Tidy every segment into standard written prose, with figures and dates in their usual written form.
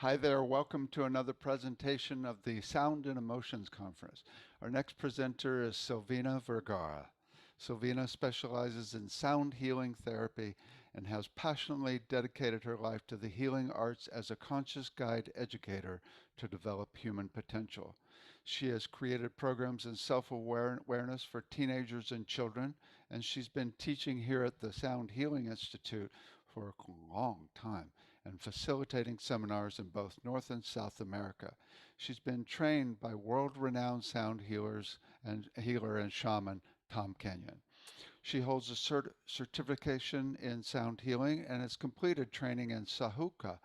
Hi there, welcome to another presentation of the Sound and Emotions Conference. Our next presenter is Silvina Vergara. Silvina specializes in sound healing therapy and has passionately dedicated her life to the healing arts as a conscious guide educator to develop human potential. She has created programs in self-awareness for teenagers and children, and she's been teaching here at the Sound Healing Institute for a long time and facilitating seminars in both North and South America. She's been trained by world-renowned sound healer and shaman Tom Kenyon. She holds a certification in sound healing and has completed training in Sahuka,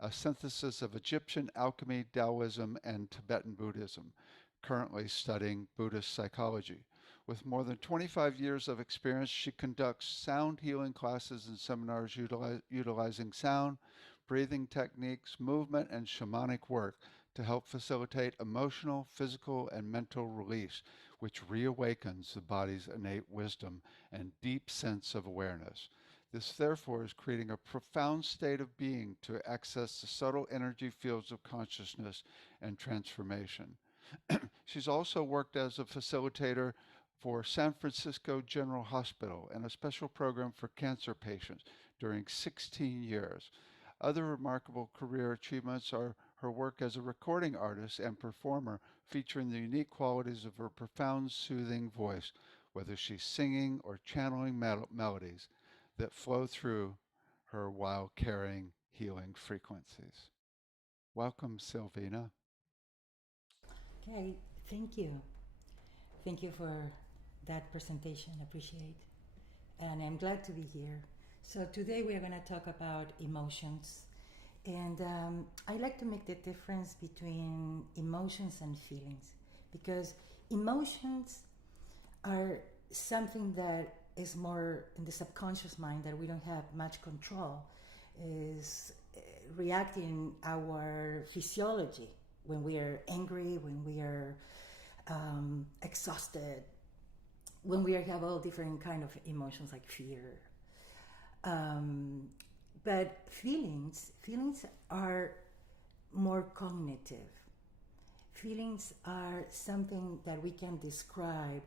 a synthesis of Egyptian alchemy, Taoism, and Tibetan Buddhism, currently studying Buddhist psychology. With more than 25 years of experience, she conducts sound healing classes and seminars utilizing sound, breathing techniques, movement, and shamanic work to help facilitate emotional, physical, and mental release, which reawakens the body's innate wisdom and deep sense of awareness. This, therefore, is creating a profound state of being to access the subtle energy fields of consciousness and transformation. She's also worked as a facilitator for San Francisco General Hospital and a special program for cancer patients during 16 years. Other remarkable career achievements are her work as a recording artist and performer, featuring the unique qualities of her profound, soothing voice, whether she's singing or channeling melodies that flow through her while carrying healing frequencies. Welcome, Silvina. Okay, thank you. Thank you for that presentation. Appreciate. And I'm glad to be here. So today we are going to talk about emotions. And I like to make the difference between emotions and feelings because emotions are something that is more in the subconscious mind that we don't have much control, is reacting our physiology when we are angry, when we are exhausted, when we have all different kind of emotions like fear. Um, but feelings are more cognitive. Feelings are something that we can describe,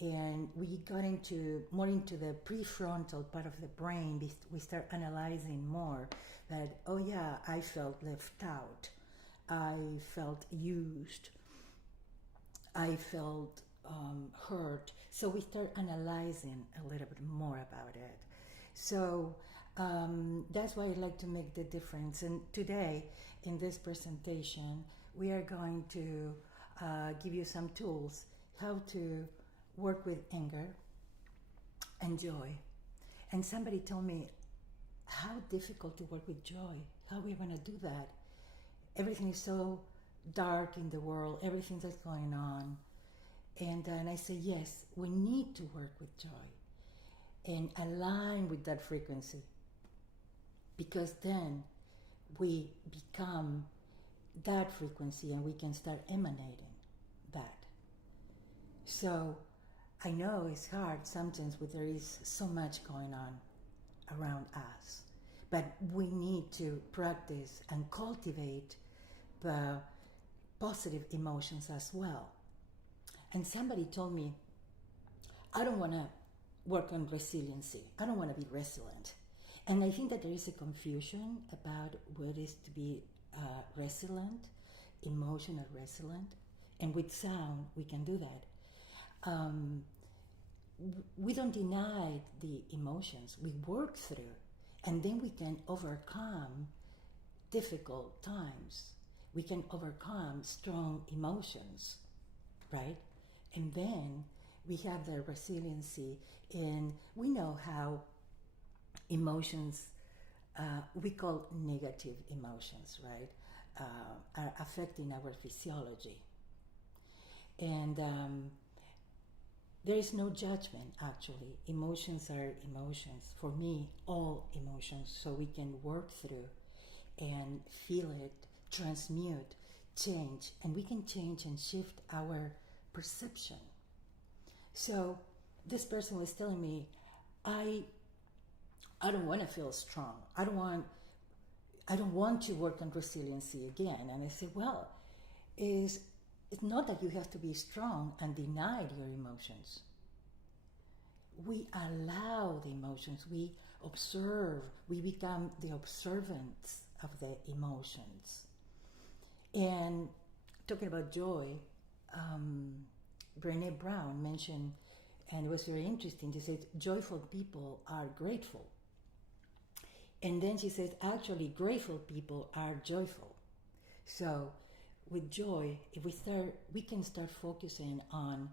and we got into more into the prefrontal part of the brain. We start analyzing more that, oh yeah, I felt left out, I felt used, I felt hurt. So we start analyzing a little bit more about it. So that's why I like to make the difference. And today, in this presentation, we are going to give you some tools how to work with anger and joy. And somebody told me, how difficult to work with joy. How are we going to do that? Everything is so dark in the world, everything that's going on. And I say, yes, we need to work with joy and align with that frequency, because then we become that frequency and we can start emanating that. So I know it's hard sometimes when there is so much going on around us, but we need to practice and cultivate the positive emotions as well. And somebody told me, I don't want to work on resiliency. I don't want to be resilient. And I think that there is a confusion about what is to be resilient, emotional resilient. And with sound, we can do that. We don't deny the emotions, we work through, and then we can overcome difficult times. We can overcome strong emotions, right? And then we have the resiliency, and we know how emotions, we call negative emotions, right, are affecting our physiology. And there is no judgment, actually. Emotions are emotions. For me, all emotions, so we can work through and feel it, transmute, change, and we can change and shift our perception. So this person was telling me, I don't want to feel strong. I don't want to work on resiliency again. And I say, well, it's not that you have to be strong and deny your emotions. We allow the emotions, we observe, we become the observants of the emotions. And talking about joy, Brené Brown mentioned, and it was very interesting, she said, joyful people are grateful. And then she says, actually, grateful people are joyful. So with joy, if we can start focusing on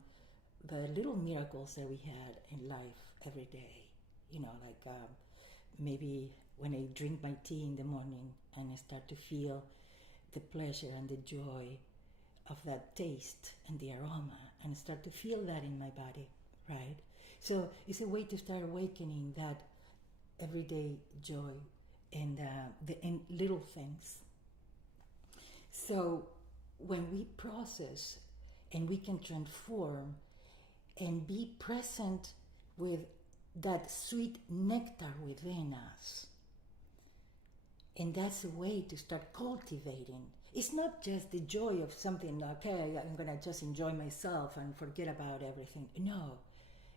the little miracles that we had in life every day. You know, like maybe when I drink my tea in the morning and I start to feel the pleasure and the joy of that taste and the aroma, and start to feel that in my body, right? So it's a way to start awakening that everyday joy and in little things. So when we process and we can transform and be present with that sweet nectar within us, and that's a way to start cultivating. It's not just the joy of something, okay, I'm gonna just enjoy myself and forget about everything. No,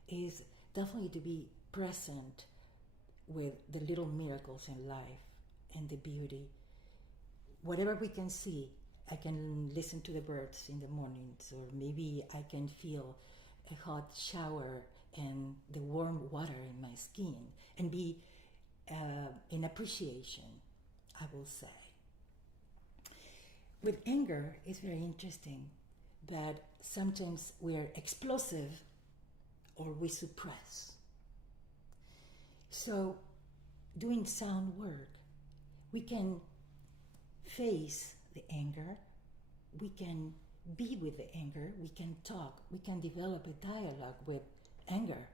it's definitely to be present with the little miracles in life and the beauty. Whatever we can see, I can listen to the birds in the mornings, or maybe I can feel a hot shower and the warm water in my skin, and be in appreciation, I will say. With anger, it's very interesting that sometimes we're explosive or we suppress. So doing sound work, we can face the anger, we can be with the anger, we can talk, we can develop a dialogue with anger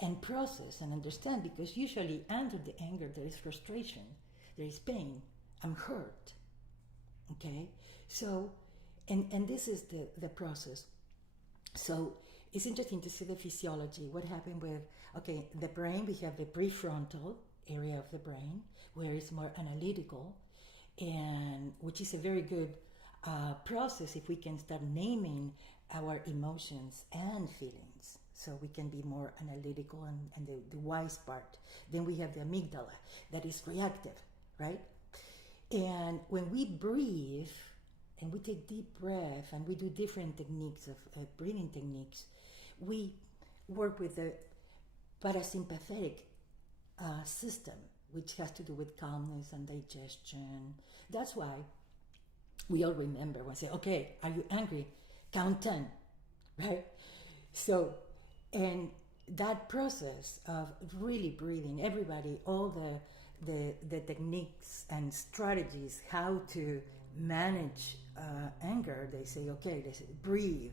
and process and understand, because usually under the anger there is frustration, there is pain, I'm hurt. Okay? So, and this is the process. So it's interesting to see the physiology, what happened with, okay, the brain, we have the prefrontal area of the brain, where it's more analytical, and which is a very good process if we can start naming our emotions and feelings, so we can be more analytical and the wise part. Then we have the amygdala that is reactive, right? And when we breathe and we take deep breath and we do different techniques of breathing techniques, we work with the parasympathetic system, which has to do with calmness and digestion. That's why we all remember when I say, okay, are you angry? Count 10, right? So, and that process of really breathing, everybody, all the techniques and strategies, how to manage anger, they say, okay, they say, breathe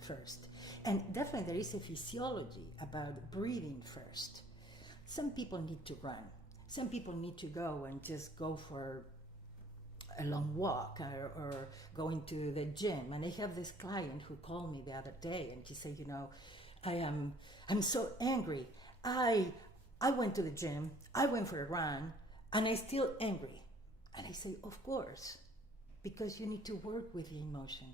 first. And definitely there is a physiology about breathing first. Some people need to run. Some people need to go and just go for a long walk or going to the gym. And I have this client who called me the other day and she said, you know, I'm so angry. I went to the gym, I went for a run, and I'm still angry. And I say, of course, because you need to work with the emotion.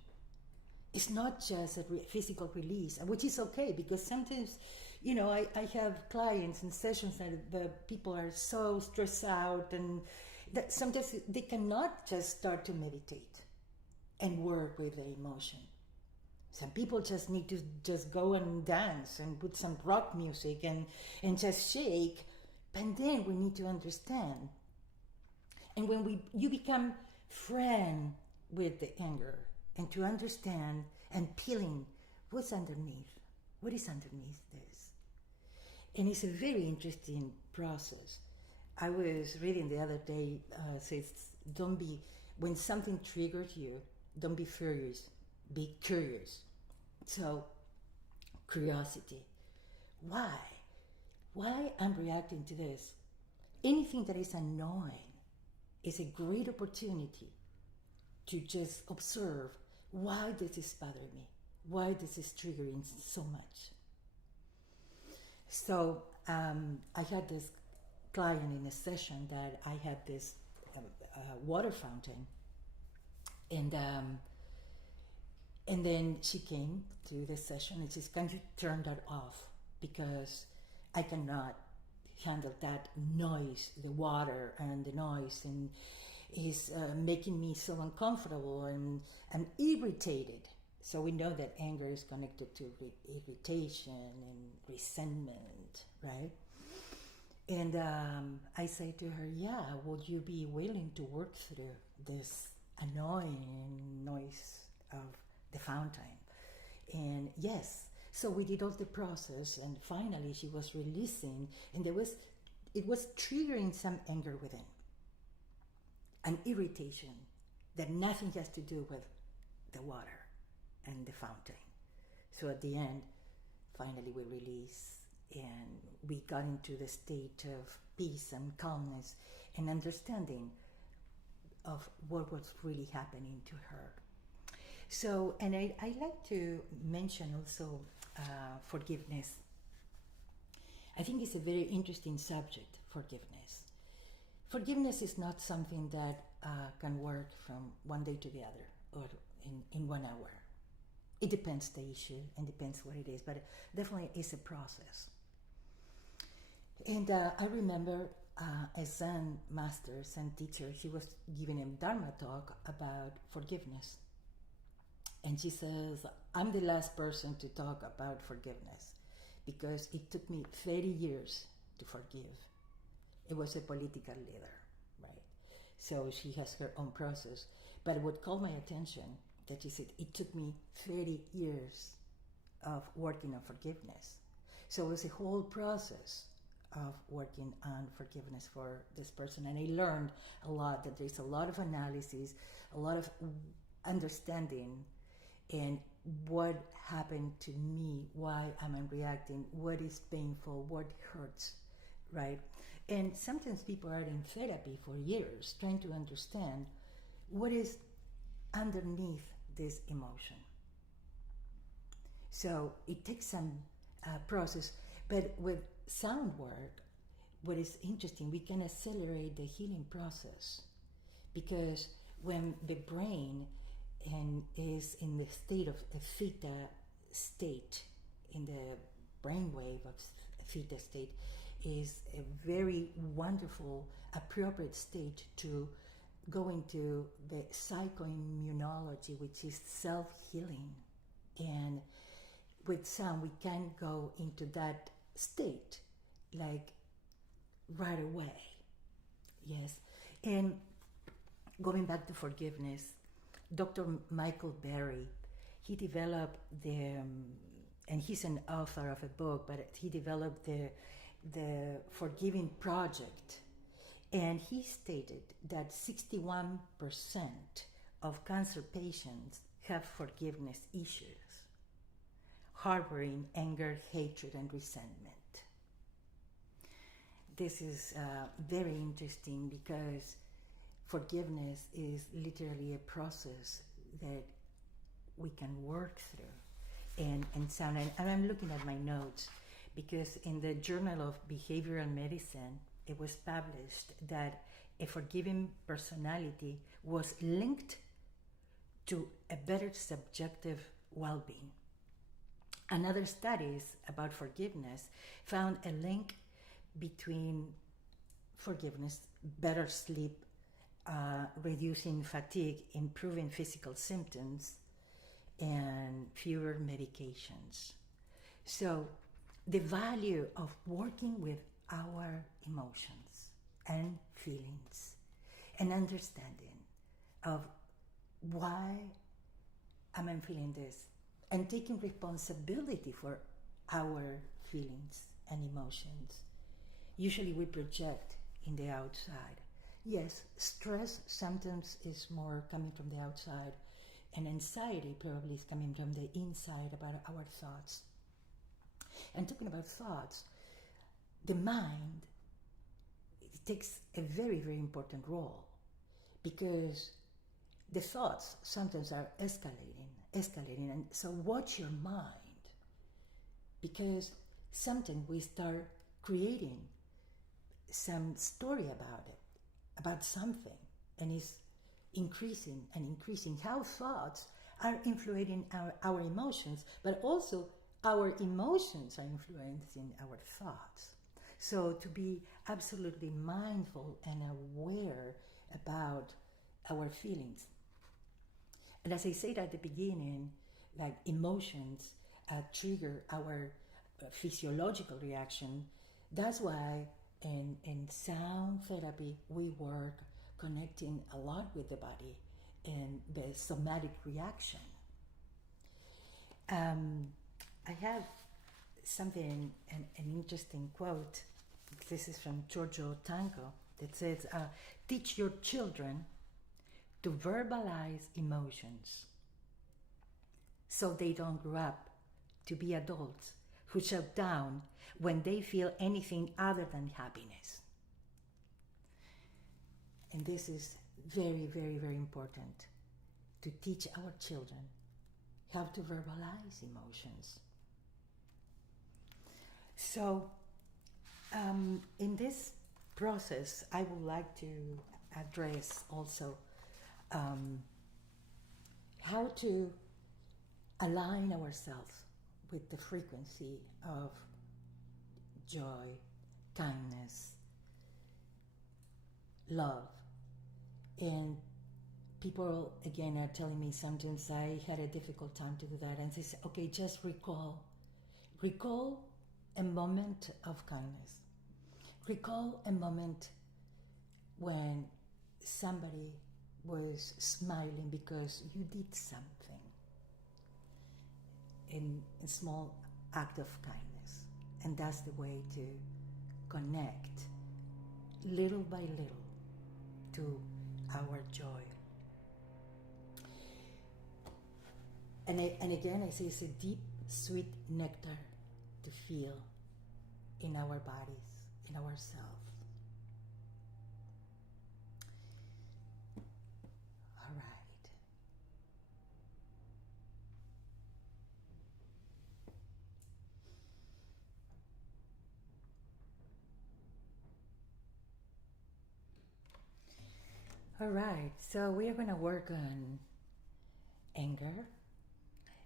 It's not just a physical release, which is okay, because sometimes, you know, I have clients and sessions that the people are so stressed out, and that sometimes they cannot just start to meditate and work with the emotion. Some people just need to just go and dance and put some rock music and just shake. And then we need to understand. And when you become friend with the anger, and to understand and peeling what's underneath, what is underneath this. And it's a very interesting process. I was reading the other day, says, when something triggers you, don't be furious, be curious. So, curiosity. Why? Why I'm reacting to this? Anything that is annoying is a great opportunity to just observe, why does this bother me? Why does this triggering so much? So I had this client in a session that I had this water fountain, and then she came to the session and says, "Can you turn that off? Because I cannot handle that noise, the water and the noise, and is making me so uncomfortable and irritated." So we know that anger is connected to irritation and resentment, right? And I say to her, "Yeah, would you be willing to work through this annoying noise of the fountain?" And yes, so we did all the process, and finally she was releasing, and it was triggering some anger within, an irritation that nothing has to do with the water and the fountain. So at the end, finally we released, and we got into the state of peace and calmness and understanding of what was really happening to her. So, and I like to mention also forgiveness. I think it's a very interesting subject, forgiveness. Forgiveness is not something that can work from one day to the other or in 1 hour. It depends the issue and depends what it is, but definitely it's a process. And I remember a Zen master, Zen teacher, she was giving a Dharma talk about forgiveness. And she says, "I'm the last person to talk about forgiveness because it took me 30 years to forgive." It was a political leader, right? So she has her own process. But what caught my attention, that she said, it took me 30 years of working on forgiveness. So it was a whole process of working on forgiveness for this person. And I learned a lot, that there's a lot of analysis, a lot of understanding, and what happened to me, why am I reacting, what is painful, what hurts, right? And sometimes people are in therapy for years trying to understand what is underneath this emotion. So it takes some process, but with sound work, what is interesting, we can accelerate the healing process, because when the brain is in the state of a theta state, in the brainwave of theta state, is a very wonderful, appropriate state to go into the psychoimmunology, which is self-healing. And with sound, we can go into that state, like right away. Yes. And going back to forgiveness, Dr. Michael Berry, he developed and he's an author of a book, but he developed the Forgiving Project. And he stated that 61% of cancer patients have forgiveness issues, harboring anger, hatred, and resentment. This is very interesting, because forgiveness is literally a process that we can work through. And sound, and I'm looking at my notes, because in the Journal of Behavioral Medicine, it was published that a forgiving personality was linked to a better subjective well-being. Another studies about forgiveness found a link between forgiveness, better sleep, reducing fatigue, improving physical symptoms, and fewer medications. So the value of working with our emotions and feelings and understanding of why am I feeling this, and taking responsibility for our feelings and emotions. Usually we project in the outside. Yes, stress sometimes is more coming from the outside, and anxiety probably is coming from the inside about our thoughts. And talking about thoughts, the mind takes a very, very important role, because the thoughts sometimes are escalating. And so watch your mind, because sometimes we start creating some story about it, about something, and is increasing and increasing. How thoughts are influencing our emotions, but also our emotions are influencing our thoughts. So to be absolutely mindful and aware about our feelings. And as I said at the beginning, like emotions trigger our physiological reaction. That's why in sound therapy we work connecting a lot with the body and the somatic reaction. I have something, an interesting quote. This is from Giorgio Tango that says, teach your children to verbalize emotions so they don't grow up to be adults who shut down when they feel anything other than happiness. And this is very, very, very important, to teach our children how to verbalize emotions. So, in this process, I would like to address also how to align ourselves with the frequency of joy, kindness, love. And people again are telling me sometimes I had a difficult time to do that, and they say, okay, just recall a moment of kindness. Recall a moment when somebody was smiling because you did something, in a small act of kindness. And that's the way to connect little by little to our joy. And again, I say it's a deep, sweet nectar to feel in our bodies, in ourselves. All right. All right, so we are going to work on anger.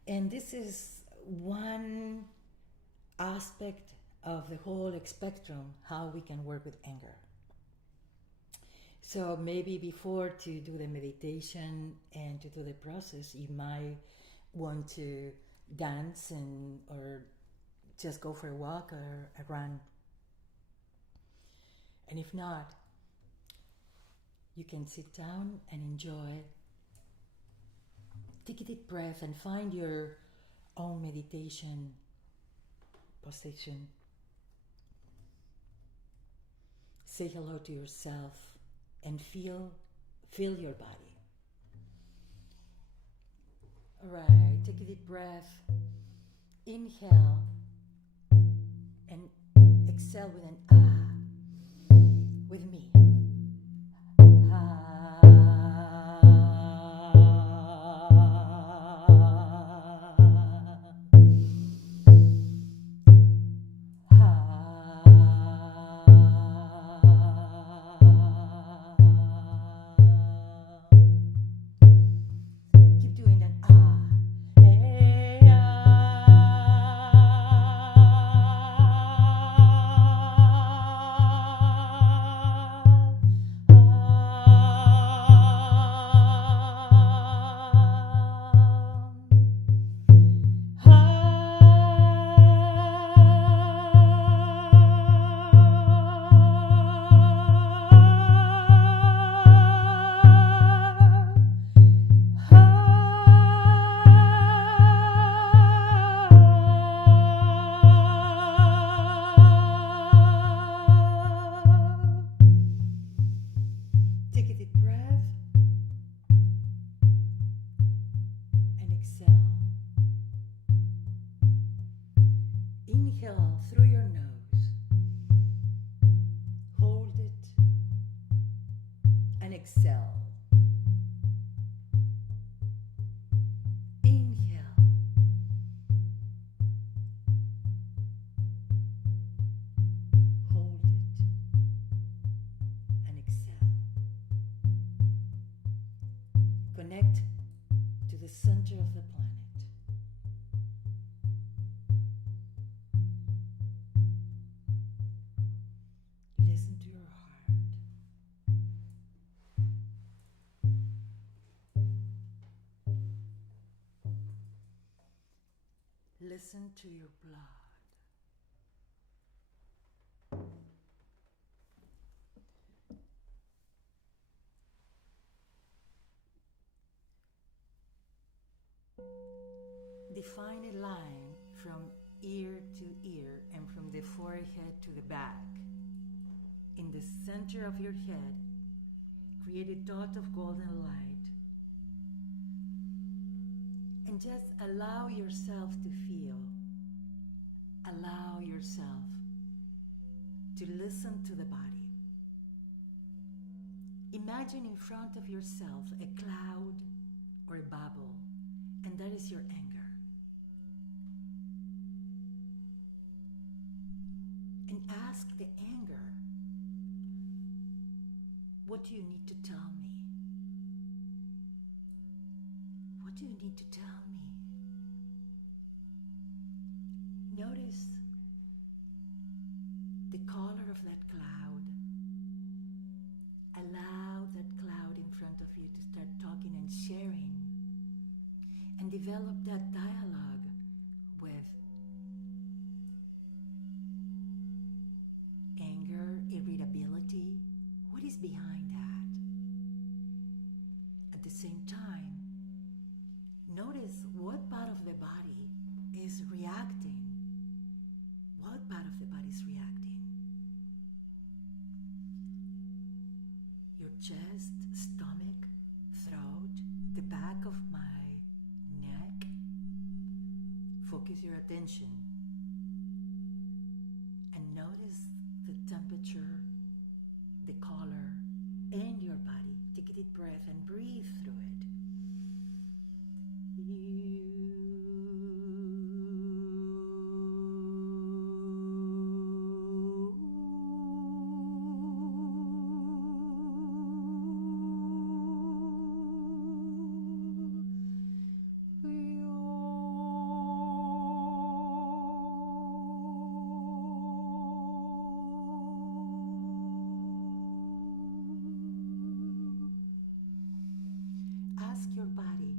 And this is one aspect of the whole spectrum, how we can work with anger. So maybe before to do the meditation and to do the process, you might want to dance or just go for a walk or a run. And if not, you can sit down and enjoy. Take a deep breath and find your own meditation position. Say hello to yourself and feel your body. All right, take a deep breath. Inhale and exhale with an ah. With me. Inhale through your nose. Hold it and exhale. Inhale. Hold it the center of the planet. Listen to your heart. Listen to your blood. Define a line from ear to ear and from the forehead to the back. In the center of your head, create a dot of golden light. And just allow yourself to feel. Allow yourself to listen to the body. Imagine in front of yourself a cloud or a bubble, and that is your anger. And ask the anger, what do you need to tell me? What do you need to tell me? Notice the color of that cloud. Allow that cloud in front of you to start talking and sharing, and develop that dialogue with anger, irritability. What is behind that? At the same time, notice what part of the body is reacting. What part of the body is reacting? Your chest, stomach, throat, the back of my neck. Focus your attention and notice the temperature, the color, and your body. Take a deep breath and breathe through it. Ask your body,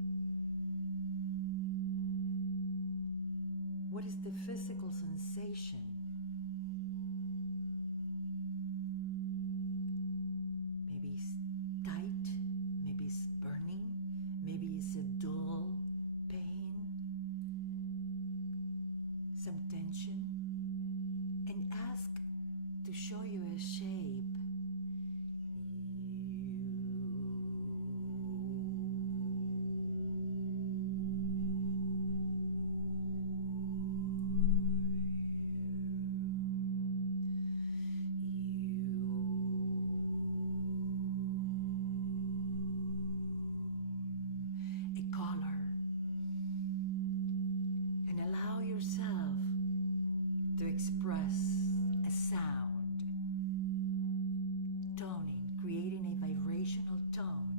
what is the physical sensation? Maybe it's tight, maybe it's burning, maybe it's a dull pain, some tension, and ask to show you a shape. Express a sound, toning, creating a vibrational tone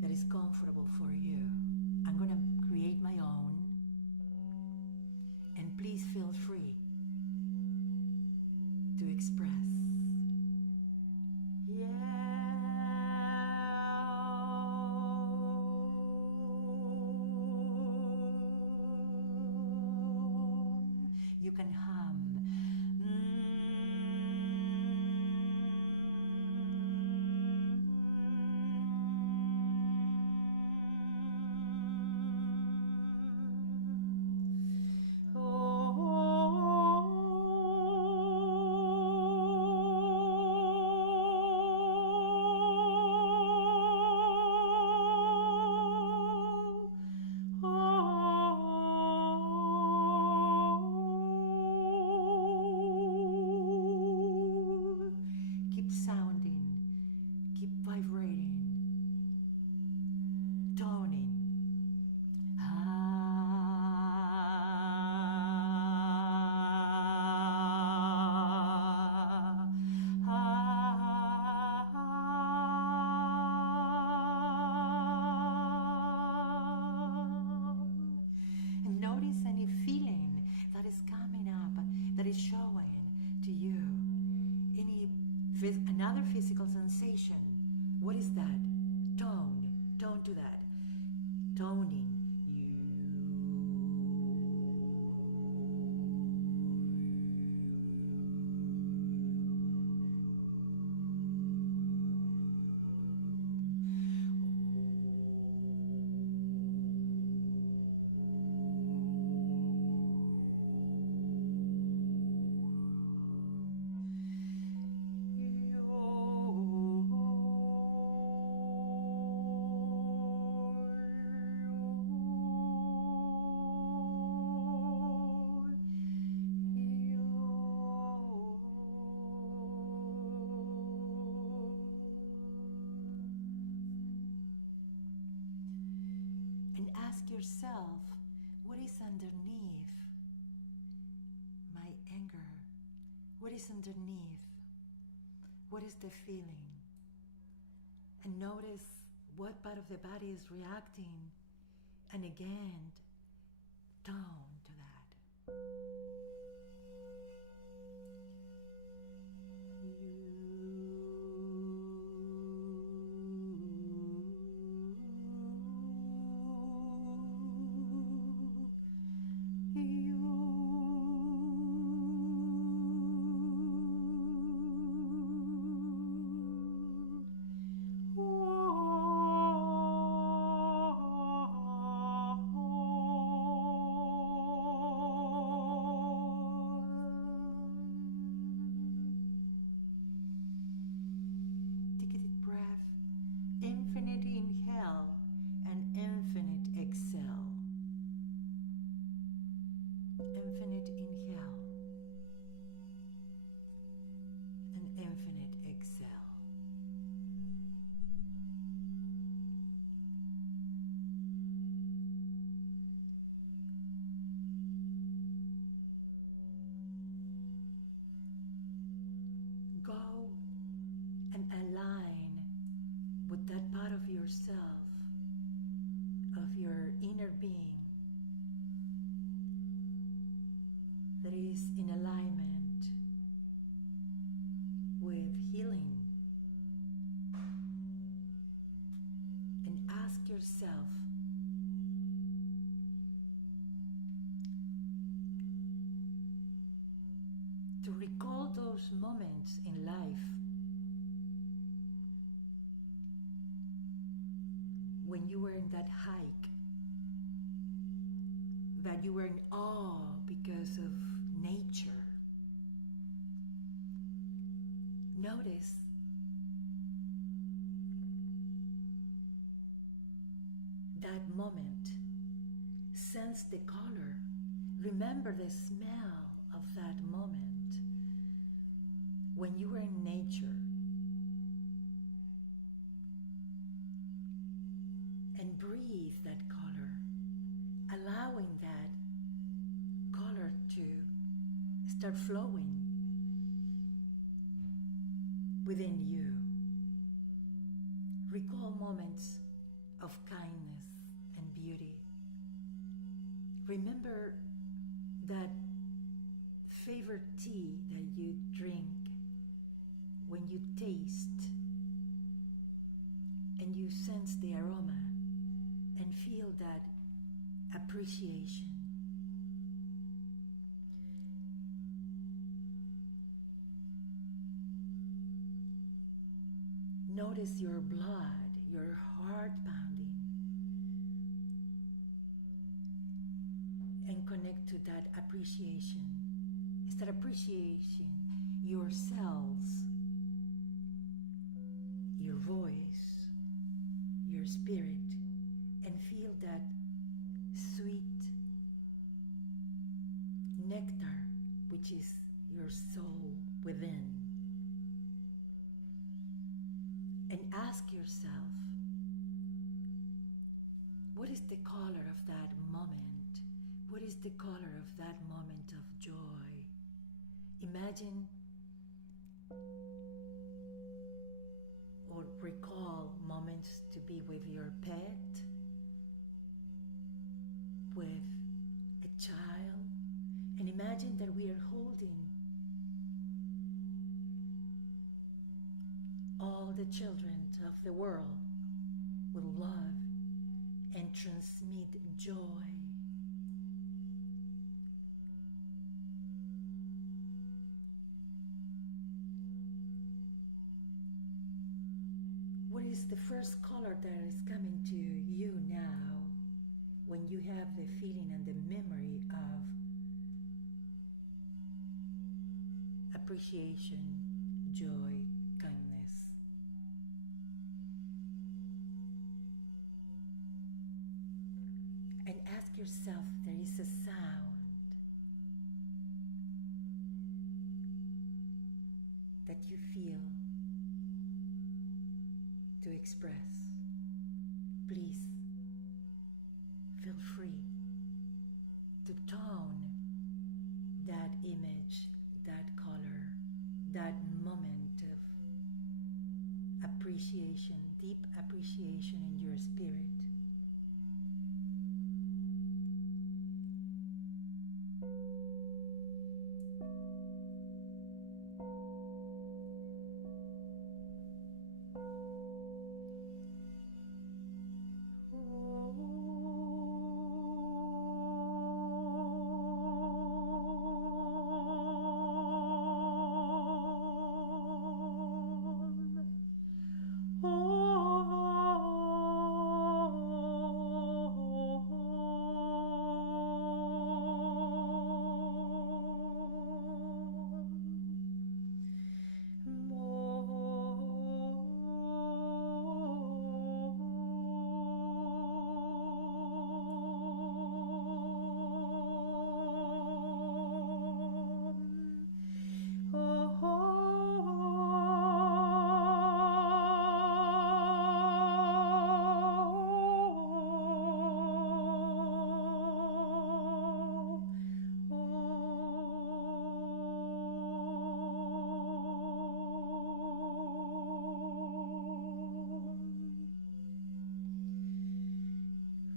that is comfortable for you. I'm going to create my own, and please feel free to express. You can hum. another physical sensation. What is that? Tone. Tone to that. Toning. Ask yourself, what is underneath my anger? What is underneath? What is the feeling? And notice what part of the body is reacting, and again, tone to that. Go and align with that part of yourself, of your inner being, that is in alignment with healing. And ask yourself, to recall those moments in life when you were in that hike, that you were in awe because of nature. Notice that moment. Sense the color. Remember the smell of that moment when you were in nature. And breathe that color, allowing that color to start flowing within you. Recall moments of kindness and beauty. Remember that favorite tea that you drink when you taste and you sense the aroma and feel that appreciation. Notice your blood, your heart pounding, and connect to that appreciation. Start appreciation your cells, your voice, your spirit, and feel that sweet nectar, which is your soul within. And ask yourself, what is the color of that moment? What is the color of that moment of joy? Imagine or recall moments to be with your pet, with a child, and imagine that we are holding all the children of the world will love and transmit joy. What is the first color that is coming to you now when you have the feeling and the memory of appreciation, joy, kindness? And ask yourself, there is a sound that you feel to express. Please feel free to tone that image, that color, that moment of appreciation, deep appreciation in your spirit.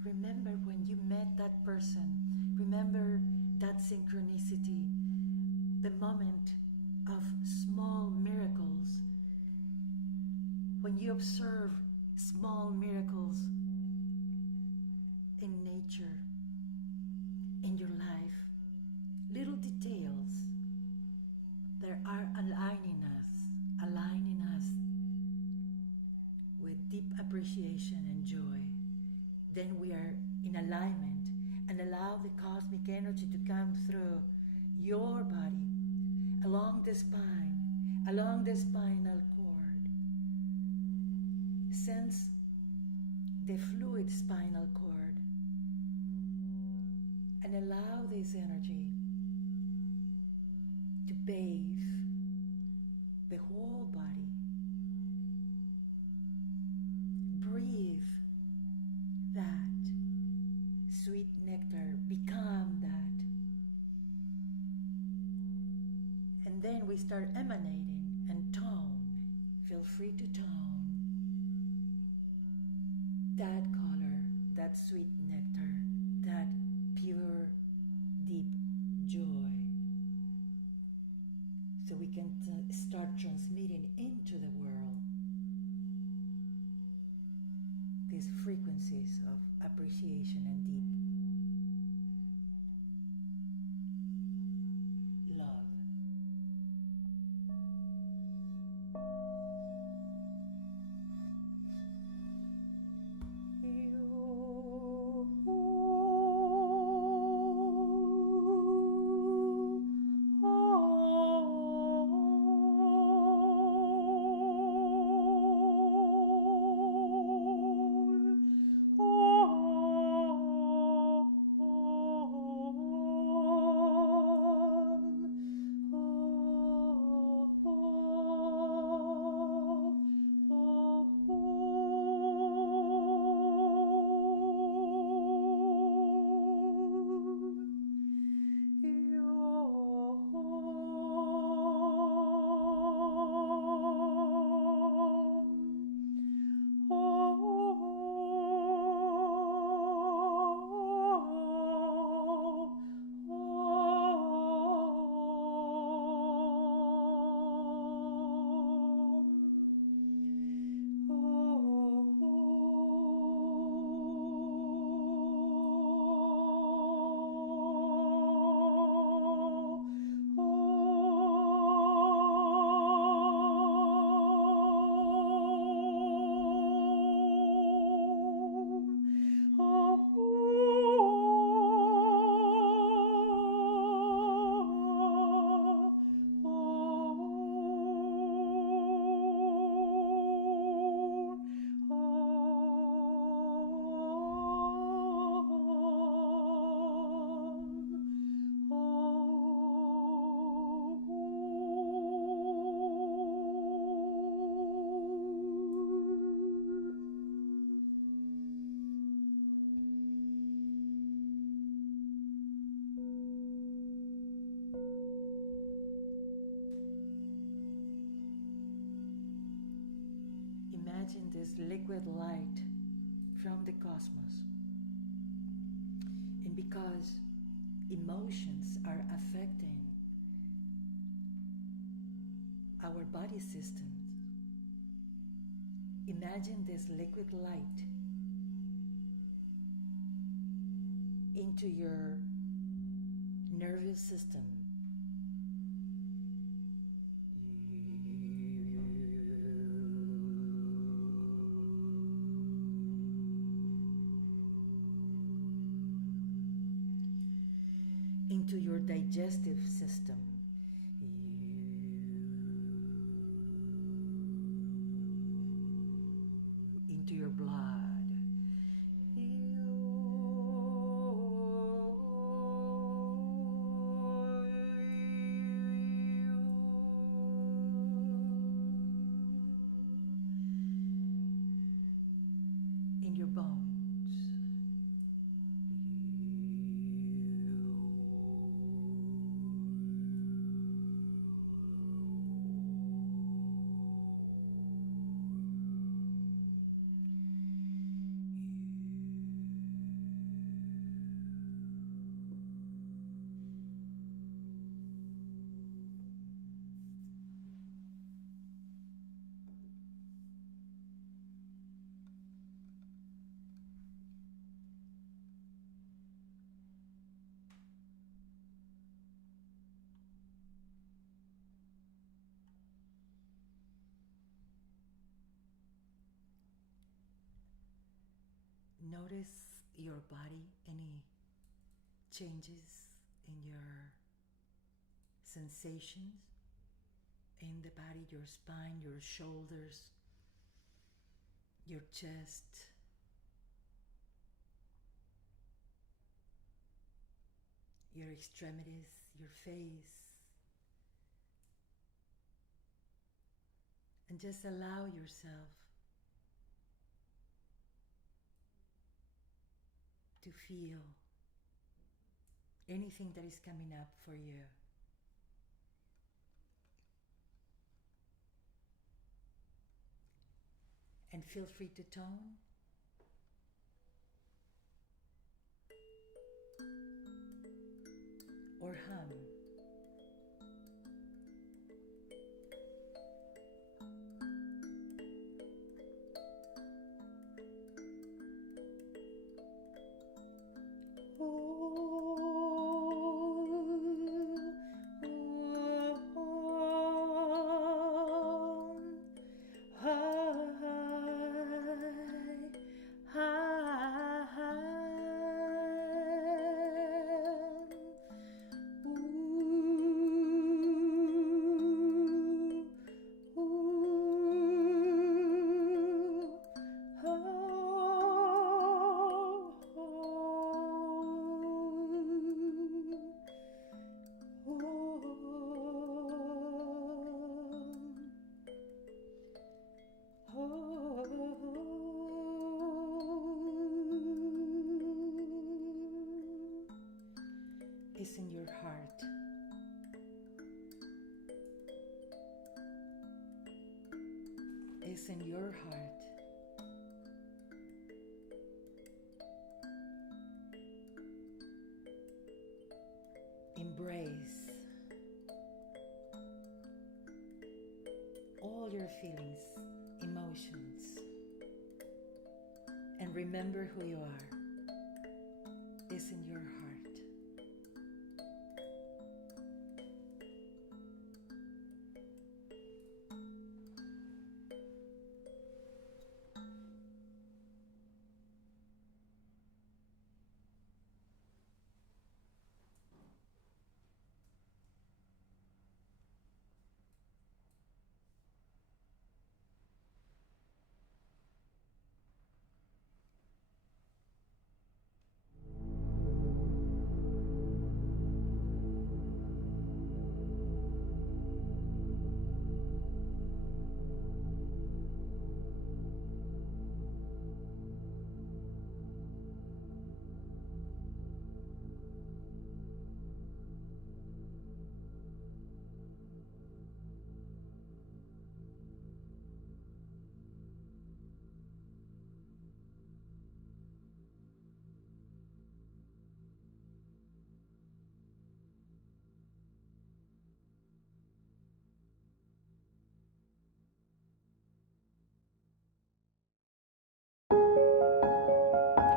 Remember when you met that person. Remember that synchronicity, the moment of small miracles. When you observe small miracles in nature, in your life, little details that are aligning us with deep appreciation and joy. Then we are in alignment and allow the cosmic energy to come through your body, along the spinal cord. Sense the fluid spinal cord and allow this energy to bathe the whole body. Breathe that sweet nectar, become that. And then we start emanating and tone. Feel free to tone that color, that sweet nectar, that pure, deep joy. So we can start transmitting into the world these frequencies of appreciation and deep love. Oh Imagine this liquid light from the cosmos. And because emotions are affecting our body systems, imagine this liquid light into your nervous system. Into your digestive system. Into your blood. In your bones. Notice your body, any changes in your sensations in the body, your spine, your shoulders, your chest, your extremities, your face. And just allow yourself to feel anything that is coming up for you. And feel free to tone or hum. Is in your heart. Is in your heart. Embrace all your feelings, emotions, and remember who you are. Is in your heart.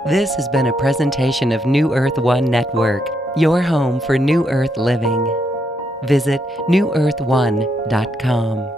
This has been a presentation of New Earth One Network, your home for New Earth living. Visit newearth1.com.